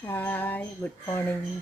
Hi good morning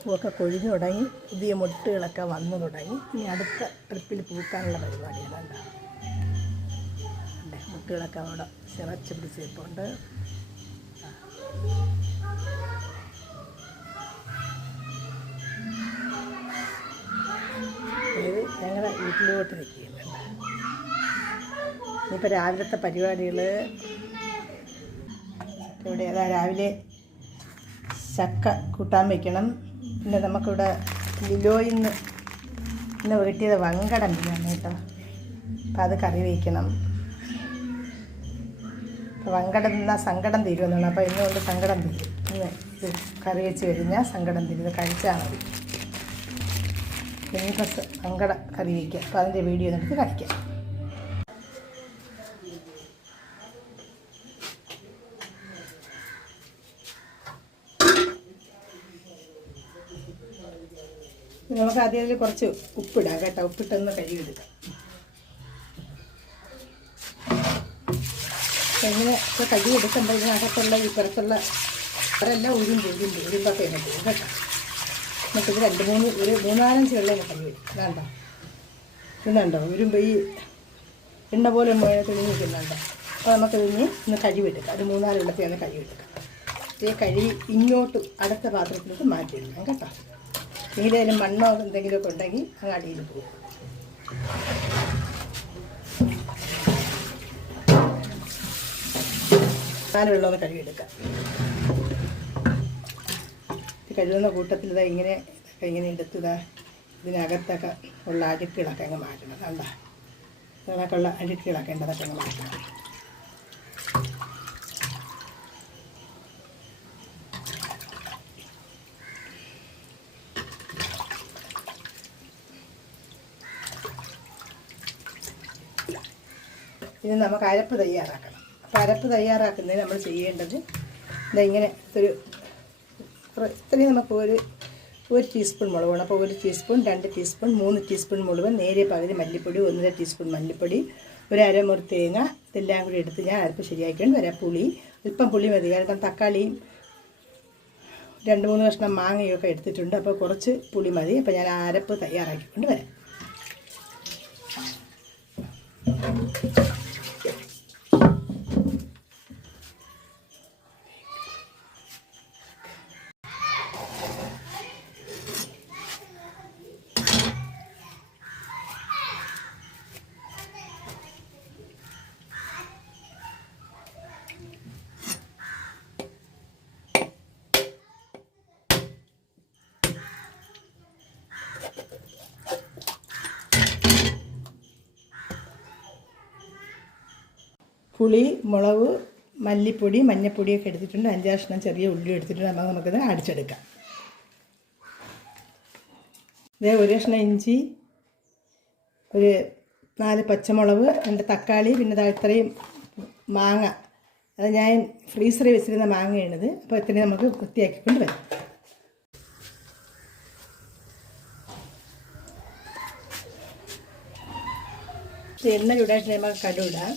പൂവൊക്കെ കൊഴിഞ്ഞു തുടങ്ങി പുതിയ മുട്ടുകളൊക്കെ വന്നു തുടങ്ങി. ഇനി അടുത്ത ട്രിപ്പിൽ പൂക്കാനുള്ള പരിപാടിയാണ് എന്താ മുട്ടുകളൊക്കെ അവിടെ ചിറച്ച് പിടിച്ചിട്ടുണ്ട് ഇത് ഞങ്ങളുടെ വീട്ടിലോട്ട് നിൽക്കുകയാണ് ഇനിയിപ്പോൾ രാവിലത്തെ പരിപാടികൾ ഇവിടെ ഏതാ രാവിലെ ചക്ക കൂട്ടാൻ വയ്ക്കണം പിന്നെ നമുക്കിവിടെ ലിലോയിൽ നിന്ന് ഇന്ന് വീട്ടിയത് വങ്കടം ബിരിയാണി കേട്ടോ അപ്പം അത് കറി വയ്ക്കണം വങ്കടം നിന്നാൽ സങ്കടം തീരുമെന്നാണ്. അപ്പോൾ ഇന്നുകൊണ്ട് സങ്കടം തീരും. ഇന്ന് ഇത് കറി വെച്ച് കഴിഞ്ഞാൽ സങ്കടം തീരും. കഴിച്ചാൽ മതി. ഇനിയിപ്പോൾ സങ്കട കറി വയ്ക്കുക അപ്പോൾ അതിന്റെ വീഡിയോ നമുക്ക് കഴിക്കാം. നമുക്ക് ആദ്യം അതിൽ കുറച്ച് ഉപ്പിടാം കേട്ടോ. ഉപ്പിട്ടൊന്ന് കഴുകിയെടുക്കാം. എങ്ങനെ ഇപ്പോൾ കഴുകിയെടുക്കുമ്പോൾ ഇതിനകത്തുള്ള ഈ പുറത്തുള്ള അവരെല്ലാം ഉരുമ്പ് ഉരുമ്പ് ഉരുമ്പൊക്കെ എന്നെ പോകും കേട്ടോ. എന്നിട്ട് ഇത് രണ്ട് മൂന്ന് ഒരു മൂന്നാലഞ്ച് വെള്ളം കഴുകി വേണ്ട ഇന്നുണ്ടോ ഉരുമ്പ് ഈ എണ്ണ പോലെ തുണി നിൽക്കുന്നുണ്ട്. അപ്പോൾ നമുക്ക് ഇതിന് ഇന്ന് കഴിവെടുക്കാം ഒരു മൂന്നാൽ വെള്ളത്തിൽ ഒന്ന് കഴുകിയെടുക്കാം ഈ കഴുകി ഇങ്ങോട്ട് അടുത്ത പാത്രത്തിലോട്ട് മാറ്റിയെടുക്കാം കേട്ടോ. ഇതിലും മണ്ണോ എന്തെങ്കിലുമൊക്കെ ഉണ്ടെങ്കിൽ അങ്ങ് അടിയിൽ പോകും ഒന്ന് കഴുകിയെടുക്കാം കഴുകുന്ന കൂട്ടത്തിൽ ഇതാ ഇങ്ങനെ ഇങ്ങനെ എടുത്തതാ ഇതിനകത്തൊക്കെ ഉള്ള അഴുക്കുകളൊക്കെ അങ്ങ് മാറ്റണം. കണ്ട? ഇതിനൊക്കെ ഉള്ള അഴുക്കുകളൊക്കെ ഉണ്ടതൊക്കെ അങ്ങ് മാറ്റണം. ഇനി നമുക്ക് അരപ്പ് തയ്യാറാക്കണം അപ്പോൾ അരപ്പ് തയ്യാറാക്കുന്നതിന് നമ്മൾ ചെയ്യേണ്ടത് ഇങ്ങനെ ഒരു ഇത്രയും നമുക്ക് ഒരു ഒരു ടീസ്പൂൺ മുളക് വേണം അപ്പോൾ ഒരു ടീസ്പൂൺ രണ്ട് ടീസ്പൂൺ മൂന്ന് ടീസ്പൂൺ മുളക് നേരിയ പകുതി മല്ലിപ്പൊടി ഒന്നര ടീസ്പൂൺ മല്ലിപ്പൊടി ഒരു അരമുറി തേങ്ങ ഇതെല്ലാം കൂടി എടുത്ത് ഞാൻ അരപ്പ് ശരിയാക്കിക്കൊണ്ട് വരാം പുളി അല്പം പുളി മതി. കാരണം തക്കാളിയും രണ്ട് മൂന്ന് കഷ്ണം മാങ്ങയൊക്കെ എടുത്തിട്ടുണ്ട്. അപ്പോൾ കുറച്ച് പുളി മതി. അപ്പോൾ ഞാൻ അരപ്പ് തയ്യാറാക്കിക്കൊണ്ട് വരാം. പുളി മുളക് മല്ലിപ്പൊടി മഞ്ഞപ്പൊടിയൊക്കെ എടുത്തിട്ടുണ്ട്. അഞ്ചാഷ്ണം ചെറിയ ഉള്ളി എടുത്തിട്ടുണ്ട്. നമുക്ക് നമുക്കത് അടിച്ചെടുക്കാം. ഇതേ ഒരു കഷ്ണം ഇഞ്ചി ഒരു നാല് പച്ചമുളക് രണ്ട് തക്കാളി പിന്നെ ഇത്രയും മാങ്ങ. അത് ഞാൻ ഫ്രീസറിൽ വെച്ചിരുന്ന മാങ്ങയാണിത്. അപ്പോൾ ഇത്രയും നമുക്ക് വൃത്തിയാക്കിക്കൊണ്ട് വരാം. എണ്ണ ചൂടായിട്ട് നമുക്ക് കടുവിടാം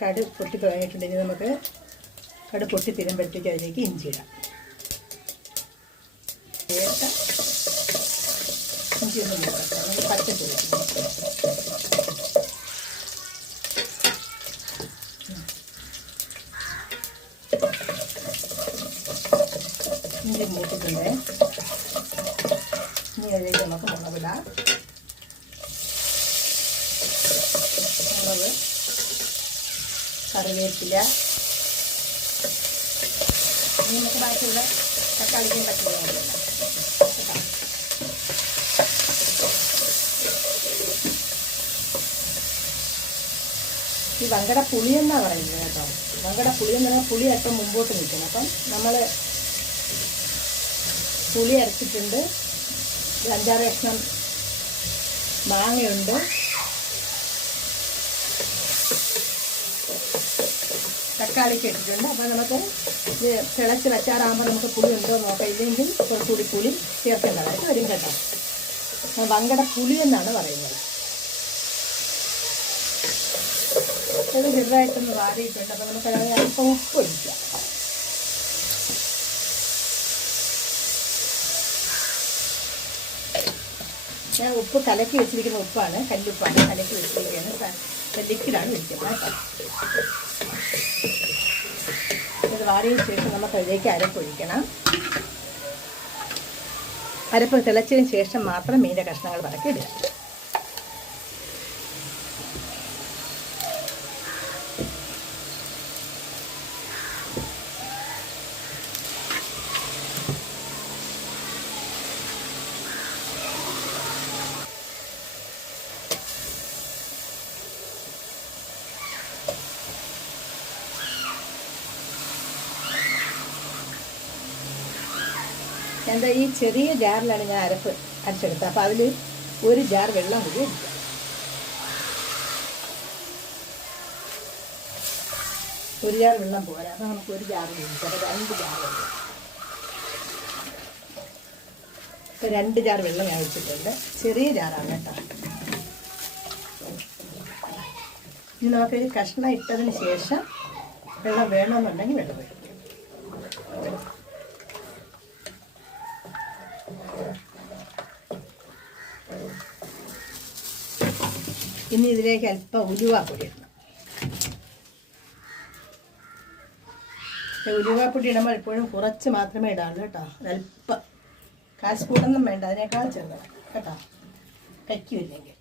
കട് പൊട്ടി തുടങ്ങിയിട്ടുണ്ടെങ്കിൽ നമുക്ക് കട് പൊട്ടി തീരുമ്പോഴത്തേക്ക് അതിലേക്ക് ഇഞ്ചി ഇടാം. ഇഞ്ചി ഒന്നും ഇഞ്ചി മൂത്തിട്ടുണ്ട്. ഇനി അതിലേക്ക് നമുക്ക് മുളകിടാം മുളക് കറിവേപ്പില. ഇനി നമുക്ക് ബാക്കിയുള്ള തക്കാളിക്കും പച്ചമുളകും ഈ വങ്കട പുളി പുളിയെന്നാ പറയുന്നത് കേട്ടോ? വങ്കട പുളി എന്ന് പറഞ്ഞാൽ പുളി അല്പം മുമ്പോട്ട് നിൽക്കണം. അപ്പം നമ്മൾ പുളി അരച്ചിട്ടുണ്ട്. അഞ്ചാറ് കഷ്ണം മാങ്ങയുണ്ട്. തക്കാളിക്ക് ഇട്ടിട്ടുണ്ട്. അപ്പോൾ നമുക്ക് ഇത് തിളച്ച് വെച്ചാറാകുമ്പോൾ നമുക്ക് പുളി ഉണ്ടോ നോക്കാം. ഇല്ലെങ്കിൽ കുറച്ചുകൂടി പുളി ചേർക്കേണ്ടതായിട്ട് വരും കേട്ടോ. വങ്കട പുളി എന്നാണ് പറയുന്നത്. ഇത് ചെറുതായിട്ടൊന്ന് വാരിയിട്ടുണ്ട്. അപ്പോൾ നമുക്ക് അതിന് അല്പം ഉപ്പ് ഒഴിക്കാം. ഞാൻ ഉപ്പ് കലക്കി വെച്ചിരിക്കുന്ന ഉപ്പാണ് കല്ലുപ്പാണ്. കലക്കി വെച്ചിരിക്കുകയാണ്. ലിക്വിഡാണ് വെച്ചിരിക്കുന്നത് ഇത് വാരിയതിന് ശേഷം നമുക്ക് അതിലേക്ക് അരപ്പൊഴിക്കണം അരപ്പ് തിളച്ചതിന് ശേഷം മാത്രം മീന്റെ കഷ്ണങ്ങൾ പറക്കി ഇടുക എന്താ ഈ ചെറിയ ജാറിലാണ് ഞാൻ അരപ്പ് അരച്ചെടുത്തത്. അപ്പോൾ അതിൽ ഒരു ജാർ വെള്ളം കൂടി എടുക്കുക ഒരു ജാർ വെള്ളം പോരാ. അപ്പോൾ നമുക്ക് ഒരു ജാർ അപ്പോൾ രണ്ട് ജാർ വെള്ളം. ഇപ്പോൾ രണ്ട് ജാർ വെള്ളം ഞാൻ വെച്ചിട്ടുണ്ട് ചെറിയ ജാറാണ് കേട്ടോ. ഇനി നമുക്ക് ഈ കഷ്ണം ഇട്ടതിന് ശേഷം വെള്ളം വേണമെന്നുണ്ടെങ്കിൽ വെള്ളം ഒഴിക്കും. ഇനി ഇതിലേക്ക് അല്പം ഉലുവാപ്പൊടി ഇടണം. ഉലുവാപ്പൊടി ഇടുമ്പോൾ എപ്പോഴും കുറച്ച് മാത്രമേ ഇടാറുള്ളൂ കേട്ടോ. അല്പം കാശ് വേണ്ട അതിനേക്കാൾ ചെറുതാണ് കേട്ടോ. കയ്ക്കുമില്ലെങ്കിൽ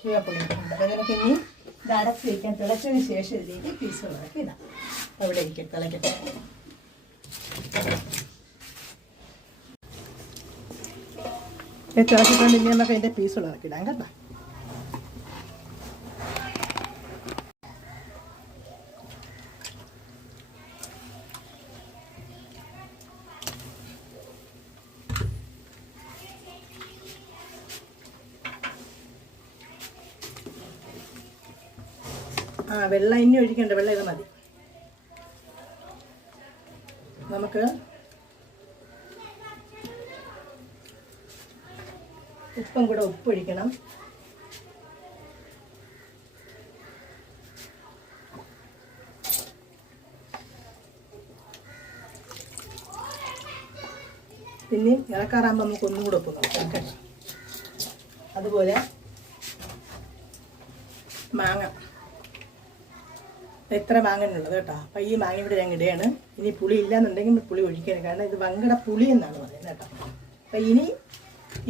ഉലുവാപ്പൊടി ഇടുന്നുണ്ട് അപ്പോൾ നമുക്ക് ഇനി ഇത് അടച്ച് വയ്ക്കാൻ തിളച്ചതിന് ശേഷം ഇതിലേക്ക് പീസുകളൊക്കെ ഇടാം. അവിടെ ഇരിക്കും തിളക്കട്ടെ. ഇത് തിളച്ചിട്ടുണ്ടെങ്കിൽ നമുക്ക് അതിന്റെ പീസുകളൊക്കെ ഇടാം കേട്ടോ. ആ വെള്ള ഇനി ഒഴിക്കണ്ട വെള്ള ഇത് മതി. നമുക്ക് ഉപ്പും കൂടെ ഉപ്പ് ഒഴിക്കണം. പിന്നെ ഇളക്കാറാകുമ്പോൾ നമുക്ക് ഒന്നും കൂടെ ഉപ്പ് നോക്കാം അതുപോലെ മാങ്ങ. എത്ര മാങ്ങനുള്ളത് കേട്ടോ? അപ്പം ഈ മാങ്ങ ഇവിടെ ഞാൻ ഇടുകയാണ്. ഇനി പുളി ഇല്ലാന്നുണ്ടെങ്കിൽ പുളി ഒഴിക്കണം കാരണം ഇത് വങ്കട പുളി എന്നാണ് പറയുന്നത് കേട്ടോ. അപ്പം ഇനി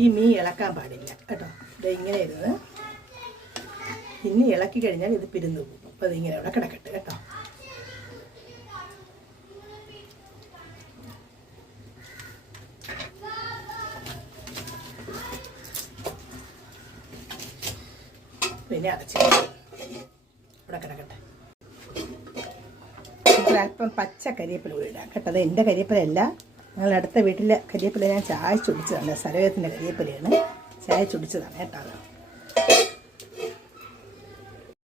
ഈ മീൻ ഇളക്കാൻ പാടില്ല കേട്ടോ. ഇത് ഇങ്ങനെ ഇരുന്ന് ഇനി ഇളക്കി കഴിഞ്ഞാൽ ഇത് പിരിന്നു പോകും. അപ്പം ഇതിങ്ങനെ ഇവിടെ കിടക്കട്ടെ കേട്ടോ. പിന്നെ അടച്ചു ഇവിടെ കിടക്കട്ടെ. അല്പം പച്ച കരിയേപ്പില കൂടി ഇടാം കേട്ടോ. എന്റെ കരിയേപ്പിലല്ല ഞങ്ങളുടെ അടുത്ത വീട്ടിലെ കരിയേപ്പില ഞാൻ ചായ ചുടിച്ചതാണ്. സരോജത്തിന്റെ കരിയേപ്പിലയാണ്. ചായ ചുടിച്ചതാണ് കേട്ടോ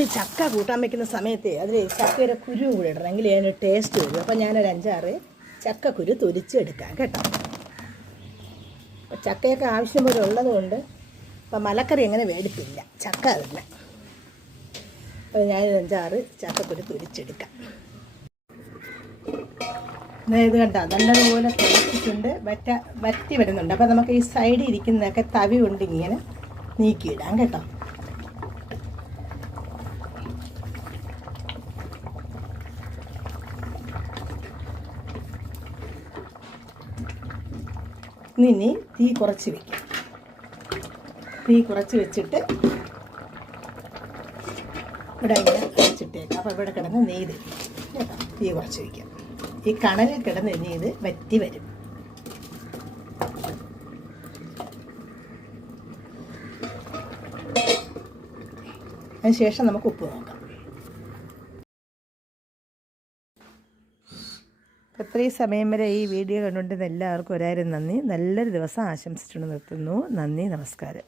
ഈ ചക്ക കൂട്ടാൻ വെക്കുന്ന സമയത്ത് അതിൽ ചക്കയുടെ കുരു കൂടി ഇടണം. എങ്കിൽ അതിന് ടേസ്റ്റ് വരും. അപ്പം ഞാനൊരു അഞ്ചാറ് ചക്കക്കുരു തൊലിച്ചെടുക്കാം കേട്ടോ. ചക്കയൊക്കെ ആവശ്യം പോലെ ഉള്ളതുകൊണ്ട് അപ്പം മലക്കറി അങ്ങനെ വേടിപ്പില്ല. ചക്ക തന്നെ. അപ്പോൾ ഞാനൊരു അഞ്ചാറ് ചക്കക്കുരു തുരിച്ചെടുക്കാം ഇത് കണ്ടോ? നല്ലതുപോലെ തിളച്ചിട്ടുണ്ട് വറ്റ വറ്റി വരുന്നുണ്ട്. അപ്പോൾ നമുക്ക് ഈ സൈഡിൽ ഇരിക്കുന്നതൊക്കെ തവി കൊണ്ട് ഇങ്ങനെ നീക്കിയിടാം കേട്ടോ. ഇനി തീ കുറച്ച് വെക്കാം. തീ കുറച്ച് വെച്ചിട്ട് ഇവിടെ ഇങ്ങനെ അടച്ചിട്ടേക്കാം അപ്പോൾ ഇവിടെ കിടന്ന് നെയ്ത് കേട്ടോ? തീ കുറച്ച് വയ്ക്കാം ഈ കണലിൽ കിടന്ന് ഇനി ഇത് വറ്റി വരും. അതിന് ശേഷം നമുക്ക് ഉപ്പ് നോക്കാം. ഇത്രയും സമയം വരെ ഈ വീഡിയോ കണ്ടുകൊണ്ടിരുന്ന എല്ലാവർക്കും ഒരായിരം നന്ദി. നല്ലൊരു ദിവസം ആശംസിച്ചുകൊണ്ട് നിർത്തുന്നു. നന്ദി നമസ്കാരം.